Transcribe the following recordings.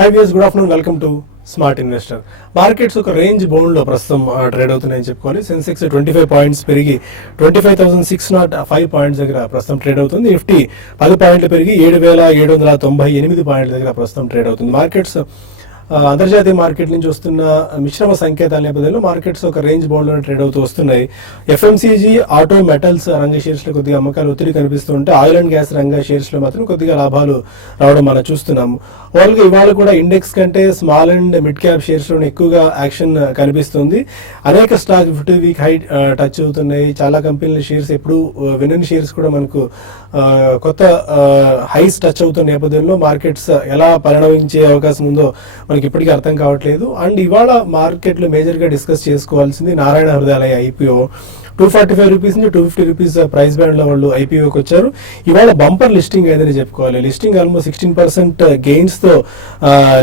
High viewers, good afternoon. Welcome to smart investor. Markets ఒక range bound లో ప్రస్తుతం trade అవుతున్నాయని చెప్పుకోవాలి. సెన్సెక్స్ 25 పాయింట్స్ పెరిగి 25,605 పాయింట్స్ దగ్గర ప్రస్తుతం ట్రేడ్ అవుతుంది. నిఫ్టీ 10 పాయింట్లు పెరిగి 7,798 పాయింట్ల దగ్గర ప్రస్తుతం ట్రేడ్ అవుతుంది. మార్కెట్స్ అంతర్జాతీయ మార్కెట్ నుంచి వస్తున్న మిశ్రమ సంకేతాల నేపథ్యంలో మార్కెట్స్ ఒక రేంజ్ బౌండ్ లో ట్రేడ్ అవుతూ వస్తున్నాయి. ఎఫ్ఎంసీజీ, ఆటో, మెటల్స్ రంగ షేర్స్ లో కొద్దిగా అమ్మకాలు ఒత్తిడి కనిపిస్తుంటే ఆయిల్ అండ్ గ్యాస్ రంగ షేర్స్ లో మాత్రం కొద్దిగా లాభాలు రావడం మనం చూస్తున్నాము. ఓవరాల్గా ఇవాళ కూడా ఇండెక్స్ కంటే small and mid cap shares లో ఎక్కువగా యాక్షన్ కనిపిస్తుంది. అనేక స్టాక్ 50 వీక్ హై టచ్ అవుతున్నాయి. చాలా కంపెనీల షేర్స్ ఎప్పుడు వినని షేర్స్ కూడా మనకు కొత్త హైస్ టచ్ అవుతున్న నేపథ్యంలో మార్కెట్స్ ఎలా పరిణమించే అవకాశం ఉందో మనకి ఇప్పటికీ అర్థం కావట్లేదు. అండ్ ఇవాళ మార్కెట్లో మేజర్గా డిస్కస్ చేసుకోవాల్సింది నారాయణ హృదయాలయ ఐపీఓ. 245 రూపీస్ నుంచి 250 రూపీస్ ప్రైస్ బ్యాండ్ లో వాళ్ళు ఐపీఓకి వచ్చారు. ఇవాళ బంపర్ లిస్టింగ్ అయిందని చెప్పుకోవాలి. లిస్టింగ్ ఆల్మోస్ట్ 16% గెయిన్స్ తో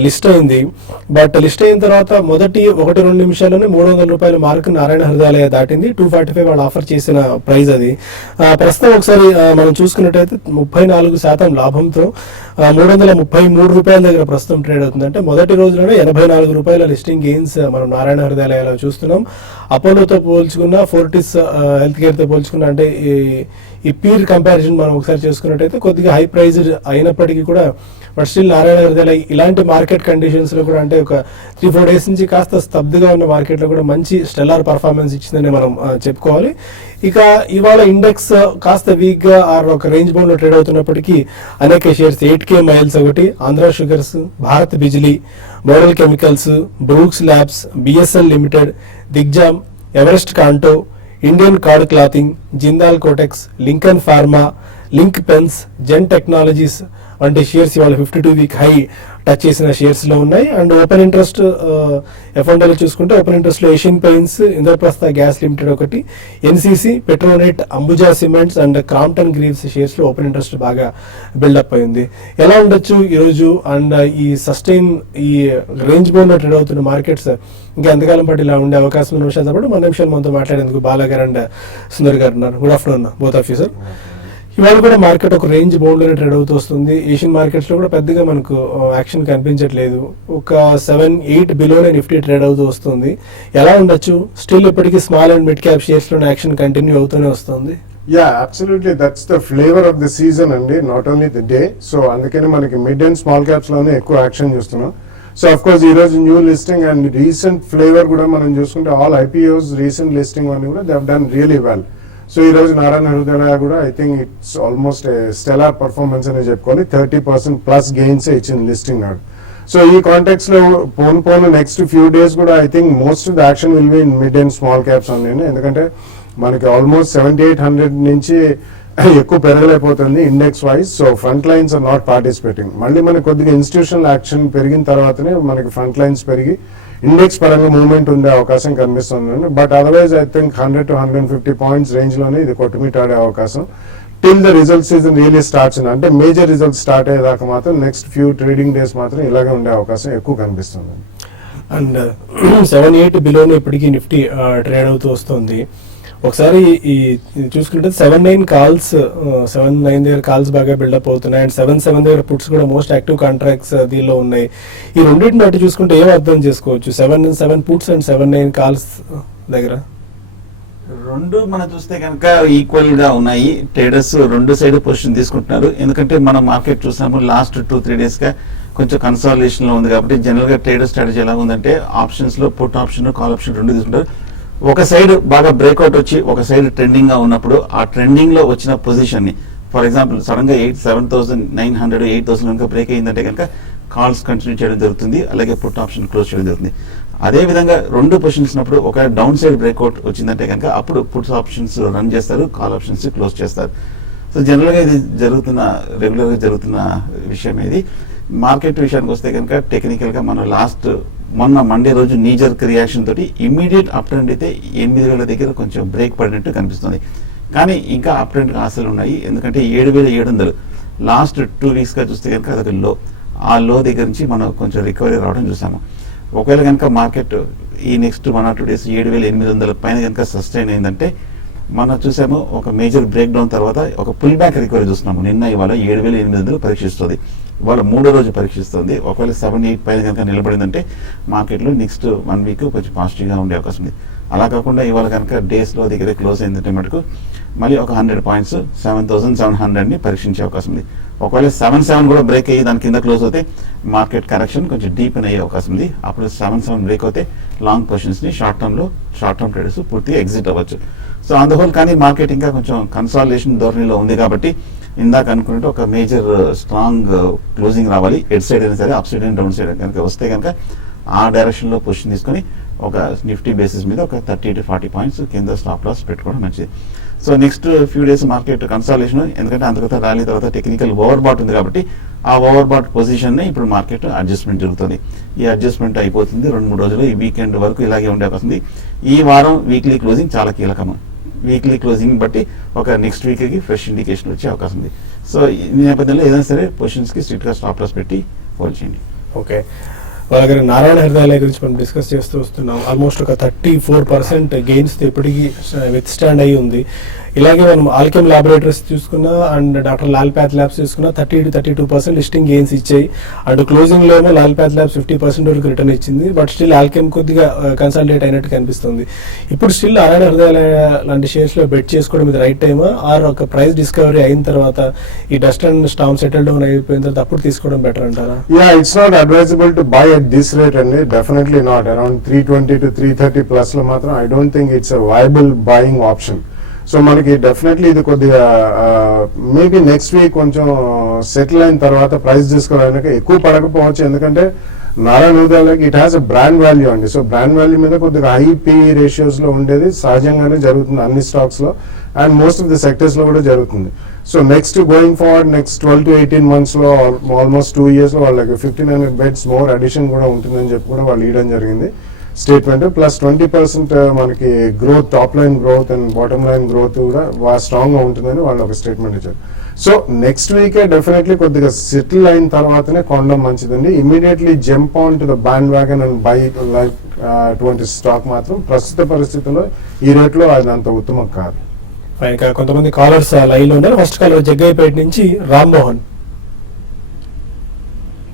లిస్ట్ అయింది. బట్ లిస్ట్ అయిన తర్వాత మొదటి 1-2 నిమిషాల్లోనే 300 రూపాయల మార్క్ నారాయణ హృదయాలయ దాటింది. 245 వాళ్ళు ఆఫర్ చేసిన ప్రైస్ అది. ప్రస్తుతం ఒకసారి మనం చూసుకున్నట్టయితే 34% లాభంతో 333 రూపాయల దగ్గర ప్రస్తుతం ట్రేడ్ అవుతుంది. అంటే మొదటి రోజులోనే 84 రూపాయల లిస్టింగ్ గెయిన్స్ మనం నారాయణ హృదయాలయాలో చూస్తున్నాం. అపోలోతో పోల్చుకున్న, ఫోర్టిస్ హెల్త్ కేర్ తో పోల్చుకున్న, అంటే ఈ పీర్ కంపారిజన్ మనం ఒకసారి చూసుకున్నట్టయితే కొద్దిగా హై ప్రైజ్డ్ అయినప్పటికీ కూడా బట్ స్టిల్ నారాయణ హృదయాలయ ఇలాంటి మార్కెట్ కండిషన్స్ లో కూడా, అంటే ఒక 3-4 డేస్ నుంచి కాస్త స్తబ్దుగా ఉన్న మార్కెట్ లో కూడా మంచి స్టెల్లార్ పర్ఫార్మెన్స్ ఇచ్చిందని మనం చెప్పుకోవాలి. ఇక ఇవాళ ఇండెక్స్ కాస్త వీక్ గా ఒక రేంజ్ బౌండ్ లో ట్రేడ్ అవుతున్నప్పటికీ అనేక షేర్స్ 8K మైల్స్ ఒకటి, Andhra sugars, Bharat Bijlee, model chemicals, Brooks labs, BSL limited, Digjam, Everest Kanto, Indian card clothing, Jindal Cotex, Lincoln pharma, link pens, Zen technologies వంటి షేర్స్ ఇవాళ 52 వీక్ హై టచ్ చేసిన షేర్స్ లో ఉన్నాయి. అండ్ ఓపెన్ ఇంట్రెస్ట్ ఎఫ్ఎండీలో చూసుకుంటే ఓపెన్ ఇంట్రెస్ట్ లో Asian paints, Indraprastha gas limited ఒకటి, NCC, Petronet, Ambuja cements and Crompton Greaves shares లో ఓపెన్ ఇంట్రెస్ట్ బాగా బిల్డప్ అయింది. ఎలా ఉండొచ్చు ఈ రోజు అండ్ ఈ సస్టైన్ ఈ రేంజ్ బౌండ్ లో ట్రేడ్ అవుతున్న మార్కెట్స్ ఇంకా ఎంతకాలం పాటు ఇలా ఉండే అవకాశం ఉన్న విషయాలతో పాటు మన నిమిషాలు మనతో మాట్లాడేందుకు బాలా గారు అండ్ సుందర్ గారు ఉన్నారు. Good afternoon both of you sir. ఇవాళ కూడా మార్కెట్ ఒక రేంజ్ బౌండ్ లోనే ట్రేడ్ అవుతూ వస్తుంది. ఏషియన్ మార్కెట్స్ లో కూడా పెద్దగా మనకు యాక్షన్ కనిపించట్లేదు. ఒక 7-8 బిలోనే నిఫ్టీ ట్రేడ్ అవుతూ వస్తుంది. ఎలా ఉండొచ్చు? స్టిల్ ఇప్పటికీ small and mid cap shares లోనే యాక్షన్ కంటిన్యూ అవుతూనే వస్తుంది. Yeah, absolutely. That's the flavor of the season అండి, not only the day. So అందుకని మనకి మిడ్ అండ్ స్మాల్ క్యాప్స్ లోనే ఎక్కువ యాక్షన్ చూస్తున్నాం. సో అఫ్ కోర్స్ ఈ రోజు new listing and recent flavour కూడా మనం చూసుకుంటే ఆల్ ఐపీఓస్ రీసెంట్ లిస్టింగ్ అన్ని కూడా they have done really well. So ఈ రోజు నారాయణ హృదయాలయ కూడా I think it's almost stellar performance అనే చెప్పుకోవాలి. 30% ప్లస్ గెయిన్స్ ఇచ్చింది లిస్టింగ్ నాడు. సో ఈ కాంటెక్స్ లో పోను నెక్స్ట్ ఫ్యూ డేస్ కూడా I think most of the action will be in mid and small caps అన్ని. ఎందుకంటే మనకి ఆల్మోస్ట్ 7800 నుంచి ఎక్కువ పెరగలేకపోతుంది index wise. So front lines are not participating. మళ్ళీ మనకి కొద్దిగా ఇన్స్టిట్యూషనల్ యాక్షన్ పెరిగిన తర్వాతనే మనకి ఫ్రంట్ లైన్స్ పెరిగి ఇండెక్స్ పరంగా మూవ్మెంట్ ఉండే అవకాశం కనిపిస్తుంది. But otherwise I think 100 to 150 points range లోనే ఇది కొట్టుమిట్టాడే అవకాశం till the result season really starts. అంటే మేజర్ రిజల్ట్స్ స్టార్ట్ అయ్యేదాకా మాత్రం నెక్స్ట్ ఫ్యూ ట్రేడింగ్ డేస్ మాత్రం ఇలాగే ఉండే అవకాశం ఎక్కువ కనిపిస్తుంది. అండ్ 7-8 బిలోనే ఇప్పటికీ నిఫ్టీ ట్రేడ్ అవుతూ వస్తుంది. ఒకసారి ఈ చూసుకుంటే 7-9 కాల్స్ 7-9 దగ్గర కాల్స్ బాగా బిల్డప్ అవుతున్నాయి. అండ్ 7-7 దగ్గర పుట్స్ కూడా మోస్ట్ యాక్టివ్ కాంట్రాక్ట్స్ దీనిలో ఉన్నాయి. ఈ రెండింటిని బట్టి చూసుకుంటే ఏం అర్థం చేసుకోవచ్చు 7-7 పుట్స్ అండ్ 7-9 కాల్స్ దగ్గర? రెండు మనం చూస్తే కనుక ఈక్వల్ గా ఉన్నాయి. ట్రేడర్స్ రెండు సైడ్ పొజిషన్ తీసుకుంటున్నారు. ఎందుకంటే మనం మార్కెట్ చూసినప్పుడు లాస్ట్ 2-3 డేస్ గా కొంచెం కన్సాలిడేషన్ లో ఉంది. కాబట్టి జనరల్ గా ట్రేడర్ స్ట్రాటజీ ఎలా ఉందంటే ఆప్షన్స్ లో పుట్ ఆప్షన్, కాల్ ఆప్షన్ రెండు తీసుకుంటారు. ఒక సైడ్ బాగా బ్రేక్అవుట్ వచ్చి ఒక సైడ్ ట్రెండింగ్ గా ఉన్నప్పుడు ఆ ట్రెండింగ్ లో వచ్చిన పొజిషన్ ని, ఫర్ ఎగ్జాంపుల్ సడన్ గా 7,900 8,000 కనుక బ్రేక్ అయిందంటే కనుక కాల్స్ కంటిన్యూ చేయడం జరుగుతుంది. అలాగే పుట్ ఆప్షన్ క్లోజ్ చేయడం జరుగుతుంది. అదే విధంగా రెండు పొజిషన్స్ ఉన్నప్పుడు ఒక డౌన్ సైడ్ బ్రేక్అవుట్ వచ్చిందంటే కనుక అప్పుడు పుట్స్ ఆప్షన్స్ రన్ చేస్తారు, కాల్ ఆప్షన్స్ క్లోజ్ చేస్తారు. సో జనరల్ గా ఇది రెగ్యులర్ గా జరుగుతున్న విషయం. ఇది మార్కెట్ విషయానికి వస్తే కనుక టెక్నికల్ గా మనం మొన్న మండే రోజు నీజర్క్ రియాక్షన్ తోటి ఇమ్మీడియట్ అప్ ట్రెండ్ అయితే 8,000 దగ్గర కొంచెం బ్రేక్ పడినట్టు కనిపిస్తుంది. కానీ ఇంకా అప్ ట్రెండ్ ఆశలు ఉన్నాయి. ఎందుకంటే 7,700 లాస్ట్ 2 వీక్స్ గా చూస్తే కనుక అదొక లో. ఆ లో దగ్గర నుంచి మనం కొంచెం రికవరీ రావడం చూసాము. ఒకవేళ కనుక మార్కెట్ ఈ నెక్స్ట్ 1 or 2 డేస్ 7,800 పైన కనుక సస్టైన్ అయిందంటే మనం చూసాము ఒక మేజర్ బ్రేక్ డౌన్ తర్వాత ఒక పుల్ బ్యాక్ రికవరీ చూస్తున్నాము. నిన్న ఇవాళ 7,800 పరీక్షిస్తుంది, ఇవాళ మూడో రోజు పరీక్షిస్తుంది. ఒకవేళ 7-8 పైన కనుక నిలబడిందంటే మార్కెట్లో నెక్స్ట్ 1 వీక్ కొంచెం పాజిటివ్గా ఉండే అవకాశం ఉంది. అలా కాకుండా ఇవాళ కనుక డేస్లో దగ్గర క్లోజ్ అయిందంటే మటుకు మళ్ళీ ఒక 100 పాయింట్స్ 7,700ని పరీక్షించే అవకాశం ఉంది. ఒకవేళ 7,7 కూడా బ్రేక్ అయ్యి దాని కింద క్లోజ్ అవుతే మార్కెట్ కరెక్షన్ కొంచెం డీప్ అయ్యే అవకాశం ఉంది. అప్పుడు 7,7 బ్రేక్ అవుతే లాంగ్ పొజిషన్స్ని షార్ట్ టర్మ్ ట్రేడర్స్ పూర్తిగా ఎగ్జిట్ అవ్వచ్చు. సో ఆన్ ద హోల్ కానీ మార్కెట్ ఇంకా కొంచెం కన్సాలిడేషన్ ధోరణిలో ఉంది కాబట్టి ఇందాక అనుకున్నట్టు ఒక మేజర్ స్ట్రాంగ్ క్లోజింగ్ రావాలి. ఎడ్ సైడ్ అయినా సరే, అప్ సైడ్ అయినా డౌన్ సైడ్ కనుక వస్తే కనుక ఆ డైరెక్షన్లో పొజిషన్ తీసుకొని ఒక నిఫ్టీ బేసిస్ మీద ఒక 30 to 40 పాయింట్స్ కింద స్టాప్ లాస్ పెట్టుకోవడం మంచిది. So next few days market consolation, ఎందుకంటే అంతర్గత ర్యాలీ తర్వాత టెక్నికల్ ఓవర్ బాట్ ఉంది కాబట్టి ఆ ఓవర్ బాట్ పొజిషన్ ఇప్పుడు మార్కెట్ అడ్జస్ట్మెంట్ జరుగుతుంది. ఈ అడ్జస్ట్మెంట్ అయిపోతుంది 2-3 రోజులు. ఈ వీకెండ్ వరకు ఇలాగే ఉండే అవకాశం ఉంది. ఈ వారం వీక్లీ క్లోజింగ్ చాలా కీలకము. వీక్లీ క్లోజింగ్ బట్టి ఒక నెక్స్ట్ వీక్కి ఫ్రెష్ ఇండికేషన్ వచ్చే అవకాశం ఉంది. సో ఈ నేపథ్యంలో ఏదైనా సరే పొజిషన్స్కి స్ట్రిక్ట్గా స్టాప్ లాస్ పెట్టి హోల్డ్ చేయండి. ఓకే, వాళ్ళ దగ్గర నారాయణ హృదయాలయ గురించి మనం డిస్కస్ చేస్తూ వస్తున్నాం. ఆల్మోస్ట్ ఒక 34% గెయిన్స్ ఇప్పటికీ విత్ స్టాండ్ అయ్యి ఉంది. ఇలాగే మనం ఆల్కెమ్ ల్యాబొరేటరీస్ చూసుకున్నా and doctor Lal path labs చూసుకున్నా 30 to 32% లిస్టింగ్ గెయిన్స్ ఇచ్చాయి. అండ్ క్లోజింగ్ లో ఏమో లాల్ ప్యాథ్ ల్యాబ్స్ 50% వరకు రిటర్న్ ఇచ్చింది. బట్ స్టిల్ ఆల్కెమ్ కొద్దిగా కన్సాలిడేట్ అయినట్టు కనిపిస్తుంది. ఇప్పుడు స్టిల్ నారాయణ హృదయాలయ లాంటి షేర్స్ లో బెట్ చేసుకోవడం ఇది రైట్ టైమా, ఆర్ ఒక ప్రైస్ డిస్కవరీ అయిన తర్వాత ఈ dust and storm settle down అయిపోయిన తర్వాత అప్పుడు తీసుకోవడం బెటర్ అంటారా? Yeah, it's not advisable to buy at this rate and definitely not around 320 to 330 plus లో మాత్రం I don't think it's a viable buying option. So మనకి డెఫినెట్లీ ఇది కొద్దిగా మేబీ నెక్స్ట్ వీక్ కొంచెం సెటిల్ అయిన తర్వాత ప్రైస్ తీసుకోవడానికి ఎక్కువ పడకపోవచ్చు. ఎందుకంటే నారాయణ హృదయాలకి it has a brand value అండి. సో బ్రాండ్ వాల్యూ మీద కొద్దిగా హై పిఈ రేషియోస్ లో ఉండేది సహజంగానే జరుగుతుంది అన్ని స్టాక్స్ లో and most of the sectors లో కూడా జరుగుతుంది. So next going forward next 12 to 18 months లో ఆల్మోస్ట్ 2 years లో వాళ్ళకి 1,500 బెడ్స్ మోర్ అడిషన్ కూడా ఉంటుందని చెప్పి కూడా వాళ్ళు ఇవ్వడం జరిగింది స్టేట్మెంట్. ప్లస్ 20% మనకి growth, top line growth and bottom line growth కూడా స్ట్రాంగ్ గా ఉంటుందని వాళ్ళు ఒక స్టేట్మెంట్ ఇచ్చారు. సో నెక్స్ట్ వీకే డెఫినెట్లీ కొద్దిగా సెటిల్ అయిన తర్వాతనే కొనడం మంచిదండి. Immediately jump on to the band wagon and by like అటువంటి స్టాక్ మాత్రం ప్రస్తుత పరిస్థితుల్లో ఈ రేట్లో అది అంత ఉత్తమం కాదు. ఇంకా కొంతమంది కాలర్స్ లైన్ లో ఉన్నారు. ఫస్ట్ కాలర్ జగ్గయ్యపేట నుంచి రామ్మోహన్.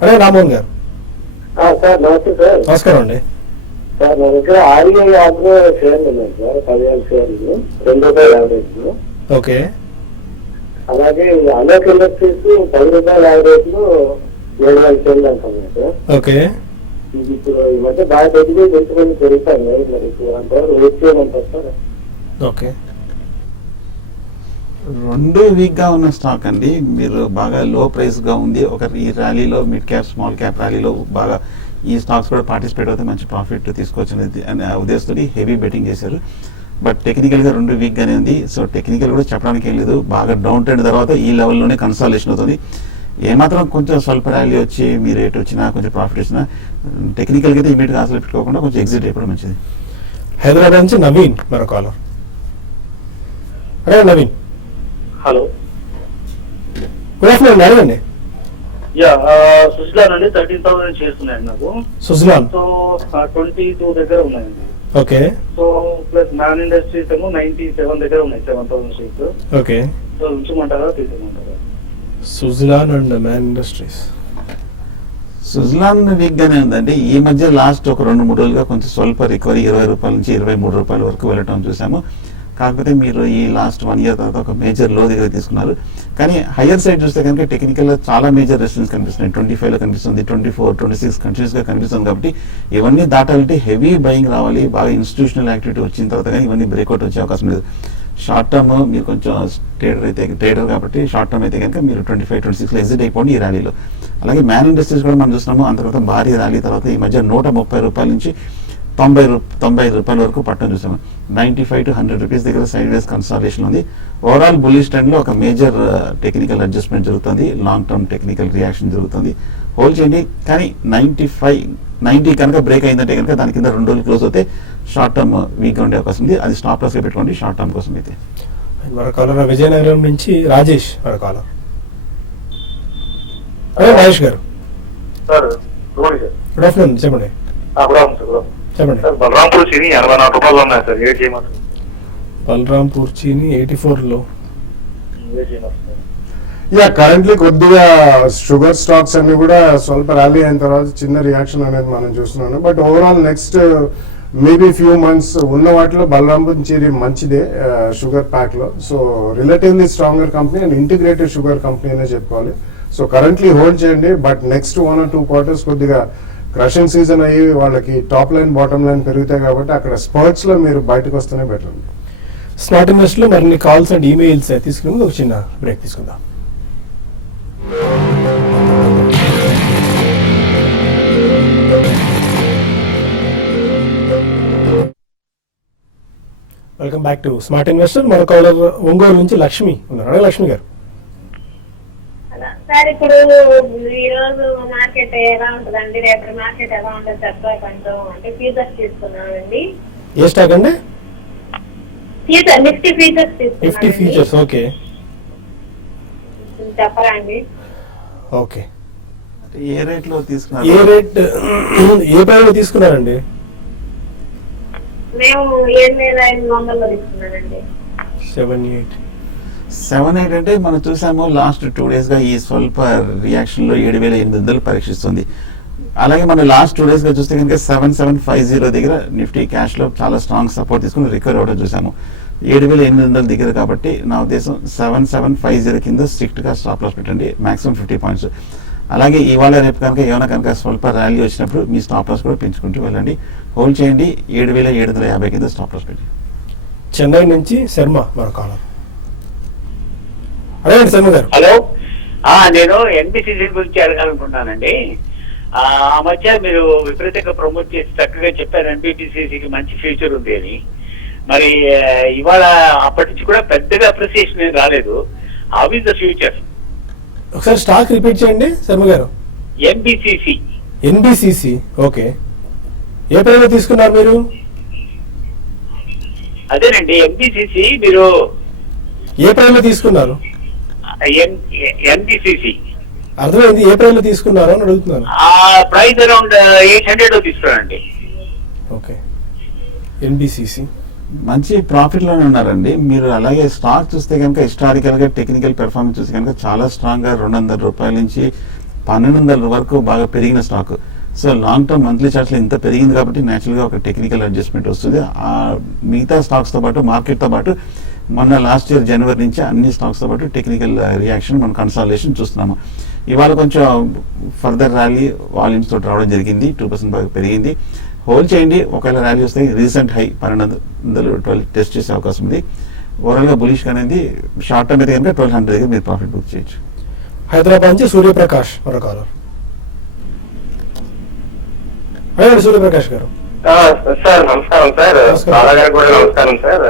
అదే రామ్మోహన్ గారు, సార్ నమస్తే సార్. నమస్కారం అండి. సార్ నా దగ్గర ఆర్ఈఐ యాగ్రో షేర్లు ఉన్నాయి సార్, 15 షేర్లు, 2 రూపాయల యావరేజ్. ఓకే, అలాగే అలోక్ ఇండస్ట్రీస్ 10 రూపాయల యావరేజ్ 7,000 షేర్లు అంటున్నాయి సార్. ఓకే, ఇది ఇప్పుడు ఈ మధ్య బాగా పెరిగి పెంచుకొని పెరుగుతాయి మరి అంతవరకు వెయిట్ చేయమంటారు సార్. ఓకే, 2 వీక్ గా ఉన్న స్టాక్ అండి. మీరు బాగా లో ప్రైస్ గా ఉంది. ఒక ఈ ర్యాలీలో మిడ్ క్యాప్ స్మాల్ క్యాప్ ర్యాలీలో బాగా ఈ స్టాక్స్ కూడా పార్టిసిపేట్ అవుతే మంచి ప్రాఫిట్ తీసుకోవచ్చునేది అనే ఉద్దేశంతో హెవీ బెట్టింగ్ చేశారు. బట్ టెక్నికల్ గా 2 వీక్ గానే ఉంది. సో టెక్నికల్ కూడా చెప్పడానికి ఏం లేదు. బాగా డౌన్ ట్రెండ్ తర్వాత ఈ లెవెల్లోనే కన్సాలేషన్ అవుతుంది. ఏమాత్రం కొంచెం స్వల్ప ర్యాలీ వచ్చి మీ రేట్ వచ్చినా కొంచెం ప్రాఫిట్ వచ్చినా టెక్నికల్ గా అయితే ఇమీడియట్ గా అసలు పెట్టుకోకుండా కొంచెం ఎగ్జిట్ అయిపోవడం మంచిది. హైదరాబాద్ నుంచి నవీన్ మరో కాలర్. అదే నవీన్, హలో, గుడ్ ఆఫ్టర్నూన్. అడగండి. సుజలాన్ అండి 13,000 షేర్స్ ఉన్నాయండి నాకు. సుజలాన్, సో 22 దగ్గర ఉన్నాయండి. Okay. So plus Man industries ఏమో 97 దగ్గర ఉన్నాయి, 7,000 షేర్స్. ఓకే, సో ఉంచమంటారా తీసుకోమంటారా? Suzlon and Man industries. Suzlon weak గానే ఉందండి. ఈ మధ్య లాస్ట్ ఒక 2-3 రోజులుగా కొంచెం స్వల్ప రికవరీ 20 రూపాయల నుంచి 23 రూపాయల వరకు వెళ్ళటం చూసాము. కాకపోతే మీరు ఈ లాస్ట్ 1 year తర్వాత ఒక మేజర్ లో దగ్గర తీసుకున్నారు. కానీ హయ్యర్ సైడ్ చూస్తే కనుక టెక్నికల్ గా చాలా మేజర్ రెసిస్టెన్స్ కనిపిస్తున్నాయి. 25 లో కనిపిస్తుంది, 24, 26 కంటిన్యూస్ గా కనిపిస్తుంది. కాబట్టి ఇవన్నీ దాటాలంటే హెవీ బయింగ్ రావాలి. బాగా ఇన్స్టిట్యూషనల్ యాక్టివిటీ వచ్చిన తర్వాత కానీ ఇవన్నీ బ్రేక్అవుట్ వచ్చే అవకాశం లేదు. షార్ట్ టర్మ్ మీరు కొంచెం ట్రేడర్ కాబట్టి షార్ట్ టర్మ్ అయితే కనుక మీరు 25, 26 లో ఎగ్జిట్ అయిపోండి ఈ ర్యాలీలో. అలాగే మ్యాన్ ఇండస్ట్రీస్ కూడా మనం చూస్తున్నాము. అంత తర్వాత భారీ ర్యాలీ తర్వాత ఈ మధ్య 130 రూపాయల నుంచి 95 రూపాయల వరకు పట్టడం చూసాము. 95 to 100 రూపీస్ దగ్గర సైడ్ వేస్ కన్సాలిడేషన్ ఉంది. ఓవరాల్ బుల్లిష్ ట్రెండ్ లో ఒక మేజర్ టెక్నికల్ అడ్జస్ట్మెంట్ జరుగుతుంది. లాంగ్ టర్మ్ టెక్నికల్ రియాక్షన్ జరుగుతుంది. హోల్డ్ చేయండి. కానీ 90 కనుక బ్రేక్ అయిందంటే కనుక దాని కింద 2 రోజులు క్లోజ్ అవుతే షార్ట్ టర్మ్ వీక్ ఉండే అవకాశం ఉంది. అది స్టాప్ లాస్ గా పెట్టుకోండి షార్ట్ టర్మ్ కోసం అయితే. మరో కాలర్ విజయనగరం నుంచి రాజేష్ మరో కాలర్. అదే మహేష్ గారు, సార్ గుడ్ ఆఫ్టర్నూన్. చెప్పండి. చెప్పండి. బలరాంపూర్ సిని 84 రూపాయలు ఉన్నాయి సార్. ఏడ్ చేయమంటారు? బలరాంపూర్ చీని 84లో. యా కరెంట్లీ కొద్దిగా షుగర్ స్టాక్స్ అన్ని కూడా స్వల్ప ర్యాలీ అయిన తర్వాత చిన్న రియాక్షన్ అనేది మనం చూస్తున్నాను. But overall next maybe few months ఉన్న వాటిలో బలరాంపూర్ చీని మంచిదే షుగర్ ప్యాక్ లో. So relatively stronger company and integrated sugar company అనే చెప్పుకోవాలి. సో కరెంట్లీ హోల్డ్ చేయండి. బట్ నెక్స్ట్ 1 or 2 quarters కొద్దిగా క్రషింగ్ సీజన్ అయ్యి వాళ్ళకి టాప్ లైన్ బాటమ్ లైన్ పెరుగుతాయి కాబట్టి అక్కడ స్పర్ట్స్ లో మీరు బయటకు వస్తేనే బెటర్. స్మార్ట్ ఇన్వెస్ట్ లో మరిన్ని కాల్స్ అండ్ ఈమెయిల్స్ తీసుకునే ముందు ఒక చిన్న బ్రేక్ తీసుకుందాం. Welcome back to smart investor. మన కాలర్ ఒంగోలు నుంచి లక్ష్మి ఉన్నారు. అడగ లక్ష్మి గారు. సార్ ఇప్పుడు ఈ రోజు మార్కెట్ ఎలా ఉంటుందండి, రేపటి మార్కెట్ ఎలా ఉంటుంది చెప్పాలి కొంచెం. అంటే ఫ్యూచర్స్ తీసుకున్నామండి. ఏ స్టాక్ అండి? ఫ్యూచర్ నిఫ్టీ ఫ్యూచర్స్ నిఫ్టీ తీసుకున్నాం. ఫ్యూచర్స్. ఓకే చెప్పరా అండి? ఓకే. ఏ రేట్ లో ఏ తీసుకున్నారు? రేట్ ఏ ప్రైస్ తీసుకున్నారండి? మేము 7,500 తీసుకున్నానండి. 7-8. 7-8 అంటే మనం చూసాము లాస్ట్ 2 days గా ఈ స్వల్ప రియాక్షన్ లో 7,800 పరీక్షిస్తుంది. అలాగే మనం లాస్ట్ 2 days గా చూస్తే కనుక 7,750 దగ్గర నిఫ్టీ క్యాష్ లో చాలా స్ట్రాంగ్ సపోర్ట్ తీసుకుని రికవర్ అవడం చూసాము. 7,800 దగ్గర కాబట్టి నా ఉద్దేశం 7,750 కింద స్ట్రిక్ట్ గా స్టాప్ లాస్ పెట్టండి, మాక్సిమం 50 points. అలాగే ఇవాళ రేపు కనుక ఏమైనా కనుక స్వల్ప ర్యాలీ వచ్చినప్పుడు మీ స్టాప్ లాస్ కూడా పెంచుకుంటూ వెళ్ళండి. హోల్డ్ చేయండి. 7,750 కింద స్టాప్ లాస్ పెట్టి. చెన్నై నుంచి శర్మ మన కాలర్. అడగండి శర్మ గారు. హలో, నేను ఎన్బిసిసి గురించి అడగాలనుకుంటున్నానండి. ఆ మధ్య మీరు విపరీతంగా ప్రమోట్ చేసి చక్కగా చెప్పారు ఎన్బిసిసికి మంచి ఫ్యూచర్ ఉంది అని. మరి ఇవాళ అప్పటి నుంచి కూడా పెద్దగా అప్రిసియేషన్ ఏం రాలేదు. How is the future? ఒకసారి స్టాక్ రిపీట్ చేయండి శర్మ గారు. ఎన్బిసిసి. ఎన్బిసిసి. ఓకే. ఏ ప్రైస్ తీసుకున్నారు మీరు? అదేనండి ఎన్బిసిసి మీరు ఏ ప్రైస్ తీసుకున్నారు? ఎన్బిసిసి అర్థమైంది. ఏ ప్రైస్ తీసుకున్నారు అని అడుగుతున్నాను. ఆ ప్రైస్ అరౌండ్ 800 తీసుకున్నానండి. ఓకే. ఎన్బిసిసి మంచి ప్రాఫిట్ లోనే ఉన్నారండి మీరు. అలాగే స్టాక్ చూస్తే కనుక హిస్టారికల్ గా టెక్నికల్ పెర్ఫార్మెన్స్ చూస్తే కనుక చాలా స్ట్రాంగ్ గా 200 రూపాయల నుంచి 1,200 వరకు బాగా పెరిగిన stock. So long term monthly charts లో ఇంత పెరిగింది కాబట్టి నేచురల్ గా ఒక టెక్నికల్ అడ్జస్ట్మెంట్ వస్తుంది. ఆ మిగతా స్టాక్స్ తో పాటు మార్కెట్ తో పాటు మొన్న లాస్ట్ ఇయర్ జనవరి నుంచి అన్ని స్టాక్స్ తో పాటు టెక్నికల్ రియాక్షన్ మనం కన్సాలిడేషన్ చూస్తున్నాము. ఇవాళ కొంచెం ఫర్దర్ ర్యాలీ వాల్యూమ్స్ తోటి రావడం జరిగింది. 2% బాగా పెరిగింది. హోల్డ్ చేయండి. ఒకవేళ ర్యాలీ వస్తే రీసెంట్ హై 1,212 టెస్ట్ చేసే అవకాశం ఉంది. ఓవరాల్ గా బులిష్ అనేది షార్ట్ టర్మ్ అయితే కనుక 1,200 దగ్గర మీరు ప్రాఫిట్ బుక్ చేయొచ్చు. హైదరాబాద్ నుంచి సూర్యప్రకాష్ మరో కాలర్. అడగండి సూర్యప్రకాష్ గారు. సార్ నమస్కారం సార్. నమస్కారం. బాలా గారికి కూడా నమస్కారం సార్.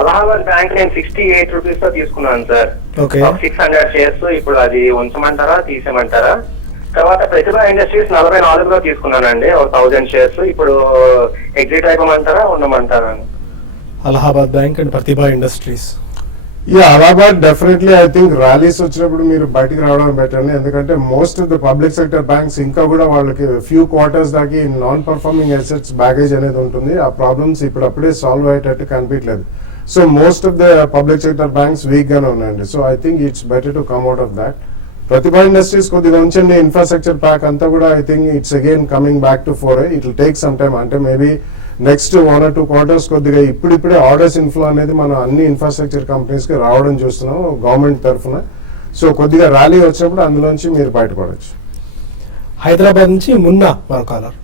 అలహాబాద్ బ్యాంక్ నేను 68 రూపీస్ లో తీసుకున్నాను సార్. ఓకే. 600 షేర్స్. ఇప్పుడు అది ఉంచమంటారా తీసేయమంటారా? తర్వాత ప్రతిభ ఇండస్ట్రీస్ 44 లో తీసుకున్నానండి, 1000 షేర్స్. ఇప్పుడు ఎగ్జిట్ అయిపోమంటారా ఉండమంటారా? Allahabad bank and Pratibha industries. Allahabad definitely I think rallies వచ్చినప్పుడు మీరు బయటికి రావడం బెటర్ అండి. ఎందుకంటే most of the public sector banks ఇంకా కూడా వాళ్ళకి ఫ్యూ క్వార్టర్స్ దాకా నాన్ పర్ఫార్మింగ్ అసెట్స్ బ్యాగేజ్ అనేది ఉంటుంది. ఆ ప్రాబ్లమ్స్ ఇప్పుడు అప్పుడే సాల్వ్ అయ్యేటట్టు కనిపించలేదు. So most of the public sector banks weak గానే ఉన్నాయండి. So I think it's better to come out of that. Pratibha industries కొద్దిగా ఉంచండి. ఇన్ఫ్రాస్ట్రక్చర్ ప్యాక్ అంతా కూడా I think it's again coming back to 4A. It will take some time. అంటే maybe next 1 or 2 quarters కొద్దిగా ఇప్పుడిప్పుడే orders inflow అనేది మనం అన్ని ఇన్ఫ్రాస్ట్రక్చర్ కంపెనీస్ కి రావడం చూస్తున్నాం గవర్నమెంట్ తరఫున. సో కొద్దిగా ర్యాలీ వచ్చినప్పుడు అందులోంచి మీరు బయటపడవచ్చు. హైదరాబాద్ నుంచి మున్నా మరో కాలర్.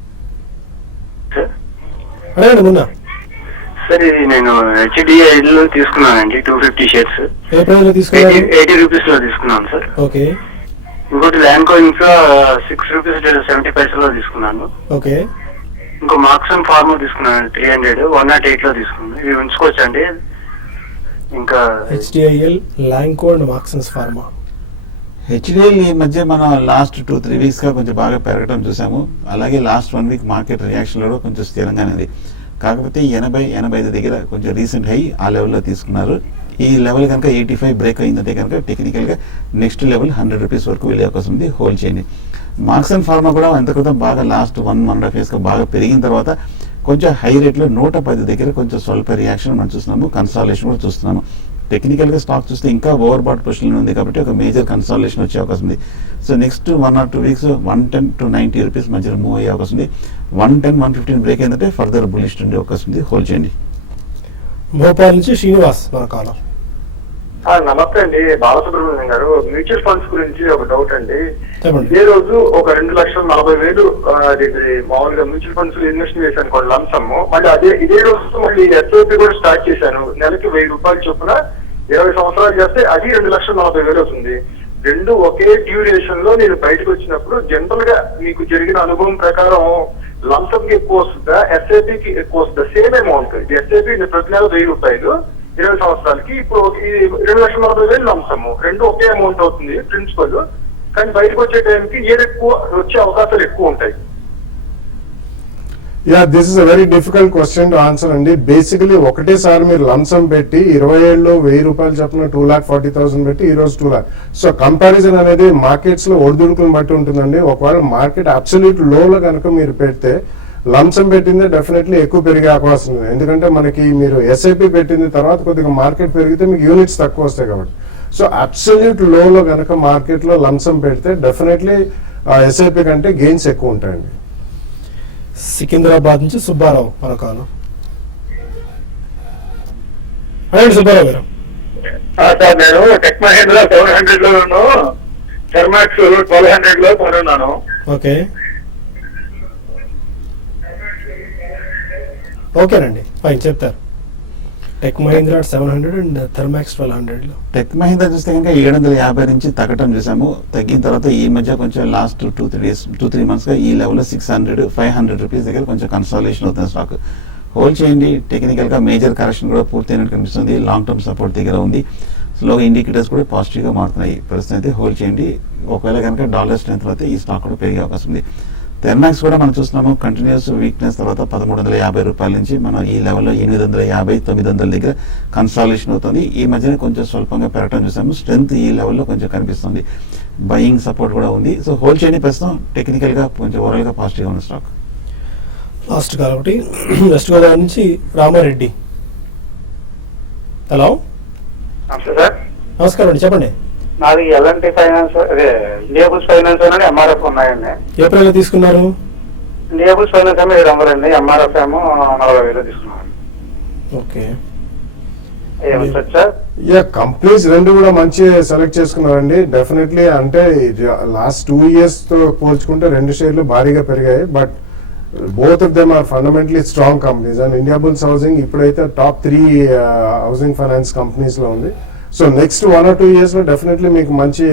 అడగండి మున్నా. సార్ ఇది నేను HDI లో తీసుకున్నానండి 250 షేర్స్. ఏ ప్రైస్ లో తీసుకున్నారు? 80 రూపీస్ లో తీసుకున్నాను సార్. ఓకే. ఇంకోటి ల్యాండ్ కోయిన్స్ 6 రూపీస్ 70 పైసలో తీసుకున్నాను. ఓకే. ఇంకో మార్క్సన్ ఫార్మా తీసుకున్నాను 300 108 లో తీసుకున్నాను. ఇవి ఉంచుకోవచ్చండి? ఇంకా HDIL, Lanco and Marksans pharma. HDL ఈ మధ్య మనం లాస్ట్ 2-3 వీక్స్ గా కొంచెం బాగా పెరగడం చూసాము. అలాగే లాస్ట్ 1 వీక్ మార్కెట్ రియాక్షన్ లో కొంచెం స్థిరంగానే ఉంది. కాకపోతే 80-85 దగ్గర కొంచెం రీసెంట్ హై ఆ లెవెల్లో తీసుకున్నారు. ఈ లెవెల్ కనుక 85 బ్రేక్ అయిందంటే కనుక టెక్నికల్ గా నెక్స్ట్ లెవెల్ 100 రూపీస్ వరకు వెళ్ళే అవకాశం ఉంది. హోల్డ్ చేయండి. మార్క్సన్ ఫార్మా కూడా ఎంత క్రితం బాగా లాస్ట్ 1.5 years గా బాగా పెరిగిన తర్వాత కొంచెం హై రేట్లో 110 దగ్గర కొంచెం స్వల్ప రియాక్షన్ మనం చూస్తున్నాము, కన్సాలేషన్ కూడా చూస్తున్నాము. టెక్నికల్గా స్టాక్ చూస్తే ఇంకా ఓవర్ బాట్ పొజిషన్ ఉంది కాబట్టి ఒక మేజర్ కన్సాలేషన్ వచ్చే అవకాశం ఉంది. So next 1 or 2 weeks 110 to 90 rupees మధ్యలో మూవ్ అయ్యే అవకాశం ఉంది. 110, 115 బ్రేక్ ఏంటంటే ఫర్దర్ బులిష్ ఉండే అవకాశం ఉంది. హోల్డ్ చేయండి. భోపాల్ నుంచి శ్రీనివాస్ మన కాలం. నమస్తే అండి, బాలసుబ్రహ్మణ్యం గారు. మ్యూచువల్ ఫండ్స్ గురించి ఒక డౌట్ అండి. చెప్పండి. ఇదే రోజు ఒక 2,40,000 మామూలుగా మ్యూచువల్ ఫండ్స్ లో ఇన్వెస్ట్ చేశాను కొన్ని లంసమ్. మళ్ళీ ఇదే రోజు మళ్ళీ ఎస్ఐపి కూడా స్టార్ట్ చేశాను. నెలకి 1,000 రూపాయలు చొప్పున 20 సంవత్సరాలు చేస్తే అది 2,40,000 అవుతుంది. రెండు ఒకే డ్యూరేషన్ లో నేను బయటకు వచ్చినప్పుడు జనరల్ గా మీకు జరిగిన అనుభవం ప్రకారం లంసమ్ కి ఎక్కువ వస్తుందా, ఎస్ఐపికి ఎక్కువ వస్తుందా? Same amount. ఎస్ఐపి ప్రతి నెల 1,000 రూపాయలు 20 సంవత్సరాలకి, ఇప్పుడు 2,40,000 లంసము. రెండు ఒకే అమౌంట్ అవుతుంది ప్రిన్సిపల్, కానీ బయటకు వచ్చే టైంకి ఏది ఎక్కువ వచ్చే అవకాశాలు ఎక్కువ ఉంటాయి. Yeah, this is a very difficult question to answer అండి. బేసికలీ ఒకటేసారి మీరు లంసం పెట్టి 20 ఏళ్ళు 1,000 రూపాయలు చెప్పిన 2,40,000 పెట్టి ఈ రోజు 2 lakh. సో కంపారిజన్ అనేది మార్కెట్స్ లో ఒడిదుడుకులను బట్టి ఉంటుందండి. ఒకవేళ మార్కెట్ అబ్సల్యూట్ లోలో కనుక మీరు పెడితే లంసం పెట్టిందే డెఫినెట్లీ ఎక్కువ పెరిగే అవకాశం ఉంది. ఎందుకంటే మనకి మీరు ఎస్ఐపి పెట్టింది తర్వాత కొద్దిగా మార్కెట్ పెరిగితే మీకు యూనిట్స్ తక్కువ వస్తాయి కాబట్టి. సో అబ్సల్యూట్ లోలో కనుక మార్కెట్ లో లంసం పెడితే డెఫినెట్లీ ఎస్ఐపి కంటే గెయిన్స్ ఎక్కువ ఉంటాయండి. సికింద్రాబాద్ నుంచి సుబ్బారావు మన కాలం. అదే సుబ్బారావు గారు. సార్, నేను టెక్ మహేంద్ర 700 లోను, థర్మాక్స్ 1,200 లో కొనున్నాను. ఓకే, ఓకేనండి, ఫైన్ చెప్తారు. టెక్ మహీంద్రా 700 అండ్ థర్మాక్స్ 1200 లో. టెక్ మహీంద్రా చూస్తే కనుక 750 నుంచి తగ్గటం చూసాము. తగ్గిన తర్వాత ఈ మధ్య కొంచెం లాస్ట్ 2-3 months గా ఈ లెవెల్లో 600-500 రూపీస్ దగ్గర కొంచెం కన్సాలేషన్ అవుతుంది స్టాక్. హోల్డ్ చేయండి. టెక్నికల్ గా మేజర్ కరెక్షన్ కూడా పూర్తయినట్టు కనిపిస్తుంది. లాంగ్ టర్మ్ సపోర్ట్ దగ్గర ఉంది. స్లోగా ఇండికేటర్స్ కూడా పాజిటివ్ గా మారుతున్నాయి. ప్రస్తుతం అయితే హోల్డ్ చేయండి. ఒకవేళ కనుక డాలర్ స్ట్రెంత్ అయితే ఈ స్టాక్ కూడా పెరిగే అవకాశం ఉంది. థెర్మాక్స్ కూడా మనం చూస్తున్నాము కంటిన్యూస్ వీక్నెస్ తర్వాత 1,350 రూపాయల నుంచి మనం ఈ లెవెల్లో 850-900 దగ్గర కన్సాలేషన్ అవుతుంది. ఈ మధ్యన కొంచెం స్వల్పంగా పెరగడం చూసాము. స్ట్రెంత్ ఈ లెవెల్లో కొంచెం కనిపిస్తుంది. బయింగ్ సపోర్ట్ కూడా ఉంది. సో హోల్డ్ చేయండి. ప్రస్తుతం టెక్నికల్ గా కొంచెం ఓవరాల్ గా పాజిటివ్ గా ఉన్న స్టాక్. లాస్ట్ కాబట్టి వెస్ట్ గోదావరి నుంచి రామారెడ్డి. హలో, నమస్తే సార్. నమస్కారం అండి, చెప్పండి. నాది ఎల్ఎన్టీ ఫైనాన్స్, అదే ఇండియాబుల్స్ ఫైనాన్స్ అని ఎంఆర్ఎఫ్ ఉన్నాయండి. ఏప్రిల్ తీసుకున్నారు? ఇండియాబుల్స్ ఫైనాన్స్ ఏమో 700 అండి, ఎంఆర్ఎఫ్ ఏమో 40,000 తీసుకున్నాను. ఓకే, ఏమొచ్చు సార్? యా, కంపెనీస్ రెండు కూడా మంచి సెలెక్ట్ చేసుకున్నారండి. డెఫినెట్లీ అంటే లాస్ట్ 2 years తో పోల్చుకుంటే 2 షేర్లు భారీగా పెరిగాయి. But both of them are fundamentally strong companies. And Indiabulls housing ఇప్పుడైతే టాప్ 3 హౌసింగ్ ఫైనాన్స్ కంపెనీస్ లో ఉంది. సో నెక్స్ట్ 1 or 2 years లో డెఫినెట్లీ మీకు మంచి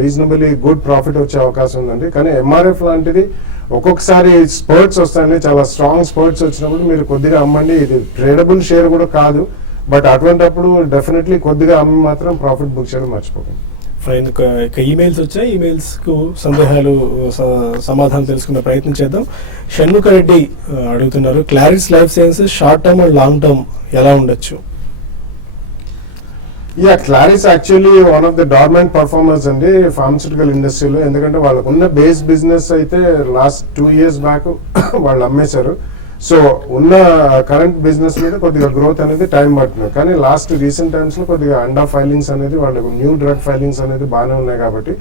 రీజనబుల్లీ గుడ్ ప్రాఫిట్ వచ్చే అవకాశం ఉందండి. కానీ ఎంఆర్ఎఫ్ లాంటిది ఒక్కొక్కసారి స్పర్ట్స్ వస్తాయండి, చాలా స్ట్రాంగ్ స్పర్ట్స్ వచ్చినప్పుడు మీరు కొద్దిగా అమ్మండి. ఇది ట్రేడబుల్ షేర్ కూడా కాదు, బట్ అటువంటిప్పుడు డెఫినెట్లీ కొద్దిగా అమ్మి మాత్రం ప్రాఫిట్ బుక్ చేయడం మర్చిపోకండి. ఫైన్. ఇక ఈమెయిల్స్ వచ్చాయి. ఈమెయిల్స్ కు సందేహాలు సమాధానం తెలుసుకునే ప్రయత్నం చేద్దాం. షణ్ముఖ రెడ్డి అడుగుతున్నారు, Claris life sciences short term and long term ఎలా ఉండొచ్చు? Yeah, Claris actually one of the dormant performers అండి ఫార్మస్యూటికల్ ఇండస్ట్రీలో. ఎందుకంటే వాళ్ళకున్న బేస్ బిజినెస్ అయితే లాస్ట్ 2 years బ్యాక్ వాళ్ళు అమ్మేశారు. సో ఉన్న కరెంట్ బిజినెస్ మీద కొద్దిగా గ్రోత్ అనేది టైం పడుతుంది. కానీ లాస్ట్ రీసెంట్ టైమ్స్ లో కొద్దిగా అండా ఫైలింగ్స్ అనేది వాళ్ళకు న్యూ డ్రగ్ ఫైలింగ్స్ అనేది బాగానే ఉన్నాయి కాబట్టి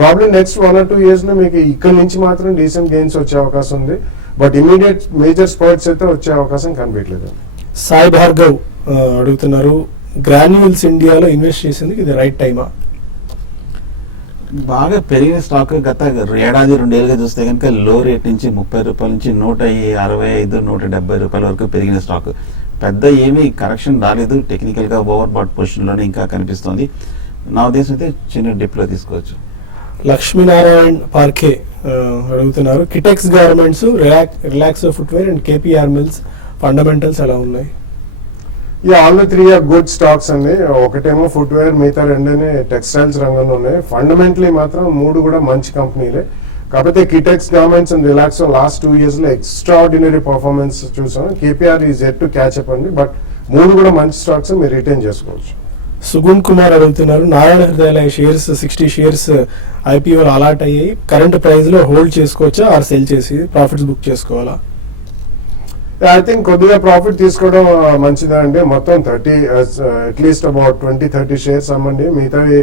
ప్రాబ్లమ్ నెక్స్ట్ 1 or 2 years లో మీకు ఇక్కడ నుంచి మాత్రం డీసెంట్ గెయిన్స్ వచ్చే అవకాశం ఉంది. బట్ ఇమీడియట్ మేజర్ స్పర్ట్స్ అయితే వచ్చే అవకాశం కనిపించలేదు. సాయి భార్గవ్ అడుగుతున్నారు, గ్రాన్యూల్స్ ఇండియాలో ఇన్వెస్ట్ చేసేందుకు ఇది రైట్ టైమా? బాగా పెరిగిన స్టాక్ గత 1-2 ఏళ్ళుగా చూస్తే కనుక లో రేట్ నుంచి 30 రూపాయల నుంచి 165-170 రూపాయల వరకు పెరిగిన స్టాక్. పెద్ద ఏమీ కరెక్షన్ రాలేదు. టెక్నికల్ గా ఓవర్ బాట్ పొజిషన్ లోనే ఇంకా కనిపిస్తుంది. నా ఉద్దేశం అయితే చిన్న డిప్ లో తీసుకోవచ్చు. లక్ష్మీనారాయణ పార్కే అడుగుతున్నారు, Kitex garments, Relaxo footwear and KPR mills fundamentals ఎలా ఉన్నాయి? All the 3 are good stocks అండి. ఒకటేమో ఫుట్వేర్, మిగతా 2 టెక్స్టైల్స్ రంగంలో ఉన్నాయి. ఫండమెంటలీ మాత్రం 3 కూడా మంచి కంపెనీలే. కాకపోతే Kitex garments and Relaxo last 2 years లో ఎక్స్ట్రాఆర్డినరీ పర్ఫార్మెన్స్ చూసాం. KPR is at to catch up అండి. బట్ 3 కూడా మంచి స్టాక్స్, మీరు రిటైన్ చేసుకోవచ్చు. సుగుణ్ కుమార్ అడుగుతున్నారు, నారాయణ హృదయాలయ షేర్స్ 60 షేర్స్ ఐపీఓలో అలాట్ అయ్యాయి, కరెంట్ ప్రైస్ లో హోల్డ్ చేసుకోవచ్చా ఆర్ సెల్ చేసి ప్రాఫిట్స్ బుక్ చేసుకోవాలా? ఐ థింక్ కొద్దిగా ప్రాఫిట్ తీసుకోవడం మంచిదా అండి. మొత్తం 30 అట్లీస్ట్ అబౌట్ 20-30 షేర్స్ అమ్మండి. మిగతావి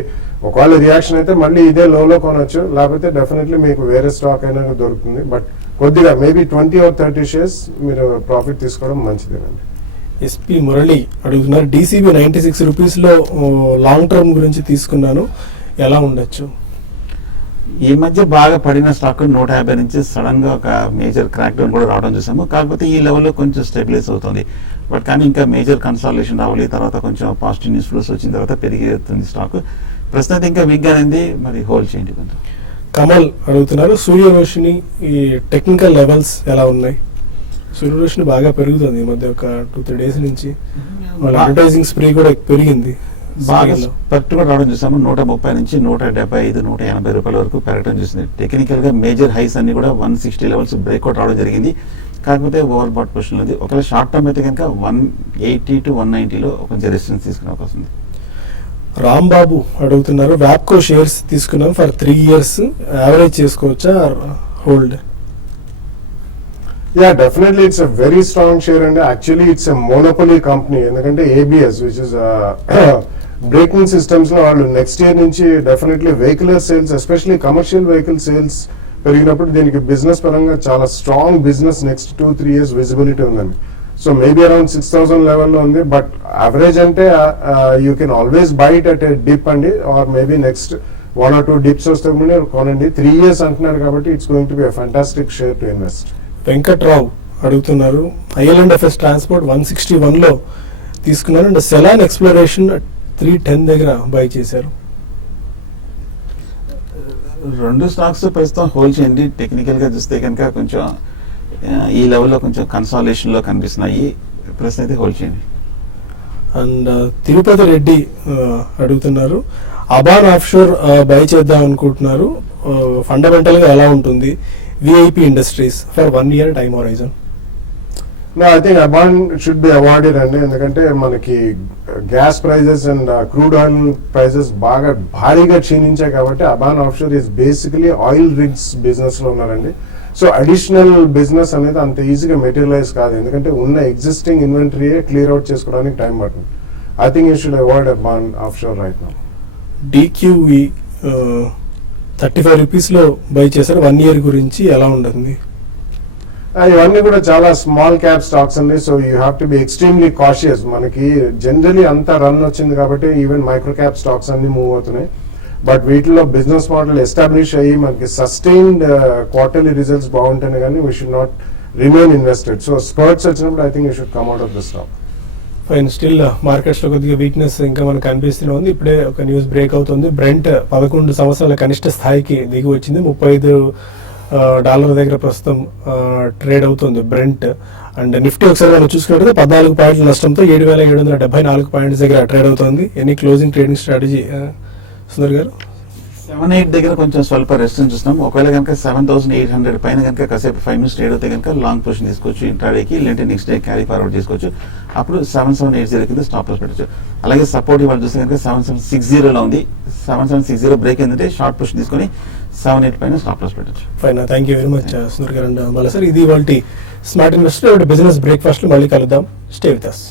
ఒకవేళ రియాక్షన్ అయితే మళ్ళీ ఇదే లోలో కొనొచ్చు, లేకపోతే డెఫినెట్లీ మీకు వేరే స్టాక్ అయినా దొరుకుతుంది. బట్ కొద్దిగా మేబీ 20 or 30 షేర్స్ మీరు ప్రాఫిట్ తీసుకోవడం మంచిదేనండి. ఎస్పీ మురళి అడుగుతున్నారు, డీసీబీ 96 రూపీస్లో లాంగ్ టర్మ్ గురించి తీసుకున్నాను, ఎలా ఉండొచ్చు? ఈ మధ్య బాగా పడిన స్టాక్ 150 నుంచి సడన్ గా ఒక మేజర్ క్రాక్ డౌన్ కూడా రావడం చూసాము. కాకపోతే ఈ లెవెల్లో కొంచెం స్టెబిలైజ్ అవుతుంది. బట్ కానీ ఇంకా మేజర్ కన్సాలిడేషన్ రావాలి, తర్వాత కొంచెం పాజిటివ్ న్యూస్ ఫ్లోస్ వచ్చిన తర్వాత పెరిగేస్తుంది స్టాక్. ప్రస్తుతం అయితే ఇంకా వీక్ గానే మరి హోల్డ్ చేయండి కొంచెం. కమల్ అడుగుతున్నారు, సూర్యరోషిని ఈ టెక్నికల్ లెవెల్స్ ఎలా ఉన్నాయి? సూర్యరోషిని బాగా పెరుగుతుంది ఈ మధ్య, ఒక 2-3 డేస్ నుంచి వాళ్ళ అడ్వర్టైజింగ్ స్ప్రే కూడా పెరిగింది. బాగా పట్టుగా రావడం చూసాము. 130 నుంచి 175, 180 రూపాయల వరకు పెరగడం చూసింది. టెక్నికల్ గా మేజర్ హైస్ అన్ని కూడా 160 లెవెల్స్ బ్రేక్అవుట్ రావడం జరిగింది. కాకపోతే ఓవర్ బాట్ పొజిషన్ ఉంది. ఒకవేళ షార్ట్ టర్మ్ అయితే కనుక 180 to 190లో కొంచెం రెసిస్టెన్స్ తీసుకునే అవకాశం ఉంది. రాంబాబు అడుగుతున్నారు, వ్యాప్కో షేర్స్ తీసుకున్నాం ఫర్ 3 years, యావరేజ్ చేసుకోవచ్చా hold? Yeah definitely it's a very strong share అండి. Actually it's a monopoly company. ఎందుకంటే ABS which is braking systems లో వాళ్ళు నెక్స్ట్ ఇయర్ నుంచి definitely vehicular sales, especially commercial vehicle sales పెరిగినప్పుడు దీనికి business పరంగా చాలా strong business next 2-3 years visibility ఉందండి. సో మేబీ అరౌండ్ 6,000 లెవెల్లో ఉంది. బట్ యావరేజ్ అంటే you can always buy it at a dip అండి, or maybe next 1 or 2 dips వస్తే కొనండి. 3 years అంటున్నారు కాబట్టి it's going to be a fantastic share to invest. Venkatrao అడుగుతున్నారు, ఐఎల్ఎండ్ఎఫ్ఎస్ ట్రాన్స్పోర్ట్ 161లో తీసుకున్నారు అండ్ సెలాన్ ఎక్స్ప్లోరేషన్ 310 దగ్గర బై చేశారు. రెండు స్టాక్స్ ప్రస్తుతం హోల్డ్ చేయండి. టెక్నికల్ గా చూస్తే కనుక కొంచెం ఈ లెవెల్లో కొంచెం కన్సాలేషన్ లో కనిపిస్తున్నాయి. ప్రస్తుతం అయితే హోల్డ్ చేయండి. అండ్ తిరుపతి రెడ్డి అడుగుతున్నారు, అబాన్ ఆఫ్షోర్ బై చేద్దాం అనుకుంటున్నారు, ఫండమెంటల్ గా ఎలా ఉంటుంది? VIP industries for 1 year time horizon. I think Aban should be avoided అండి. ఎందుకంటే మనకి gas prices and crude oil prices బాగా భారీగా క్షీణించాయి కాబట్టి Aban offshore is basically oil rigs business లో ఉన్నారండి. సో అడిషనల్ బిజినెస్ అనేది అంత ఈజీగా మెటీరియలైజ్ కాదు, ఎందుకంటే ఉన్న ఎగ్జిస్టింగ్ ఇన్వెంటరీయే క్లియర్ అవుట్ చేసుకోవడానికి టైం పడుతుంది. I think you should avoid Aban offshore right now. DQV 35 రూపీస్లో బై చేశారు, 1 year గురించి ఎలా ఉంటుంది? ఇవన్నీ కూడా చాలా స్మాల్ క్యాప్ స్టాక్స్ అండి. So you have to be extremely cautious. మనకి జనరలీ అంత రన్ వచ్చింది కాబట్టి ఈవెన్ మైక్రో క్యాప్ స్టాక్స్ అన్ని మూవ్ అవుతున్నాయి. బట్ వీటిలో బిజినెస్ మోడల్ ఎస్టాబ్లిష్ అయ్యి మనకి సస్టైన్డ్ క్వార్టర్లీ రిజల్ట్స్ బాగుంటేనే కానీ we should not remain invested. So spurts వచ్చినప్పుడు I think you should come out of the stock. Fine, still markets లో కొద్దిగా వీక్నెస్ ఇంకా మనకు కనిపిస్తూనే ఉంది. ఇప్పుడే ఒక న్యూస్ బ్రేక్ అవుతుంది. బ్రెంట్ 11 సంవత్సరాల కనిష్ట స్థాయికి దిగి వచ్చింది. $35 దగ్గర ప్రస్తుతం ట్రేడ్ అవుతుంది బ్రెంట్. అండ్ నిఫ్టీ ఒకసారి మనం చూసుకున్నట్లయితే 14 పాయింట్ల నష్టంతో 7,774 పాయింట్స్ దగ్గర ట్రేడ్ అవుతుంది. Any closing trading strategy Sundar గారు? 7-8 దగ్గర కొంచెం స్వల్ప రెసిస్టెన్స్ చూస్తున్నాం. ఒకవేళ కనుక 7,800 పైన కనుక కాసేపు 5 minutes ట్రేడ్ అయితే కనుక లాంగ్ పొజిషన్ తీసుకోవచ్చు ఇంట్రాడేకి, లేదంటే నెక్స్ట్ డే క్యారీ ఫార్వర్డ్ చేసుకోవచ్చు. అప్పుడు 7780 కింద స్టాప్ లాస్ పెట్టచ్చు. అలాగే సపోర్ట్ ఇవాళ చూస్తే కనుక 7760లో ఉంది. 7760 బ్రేక్ ఏంటంటే షార్ట్ పొజిషన్ తీసుకొని 7-8 పైన స్టాప్ లాస్ పెట్టచ్చు. Fine, thank you very much Sundar గారు అండ్ బాలా సార్. ఇది వాళ్ళ స్మార్ట్ ఇన్వెస్టర్ బిజినెస్ బ్రేక్ఫాస్ట్. మళ్ళీ కలుద్దాం. Stay with us.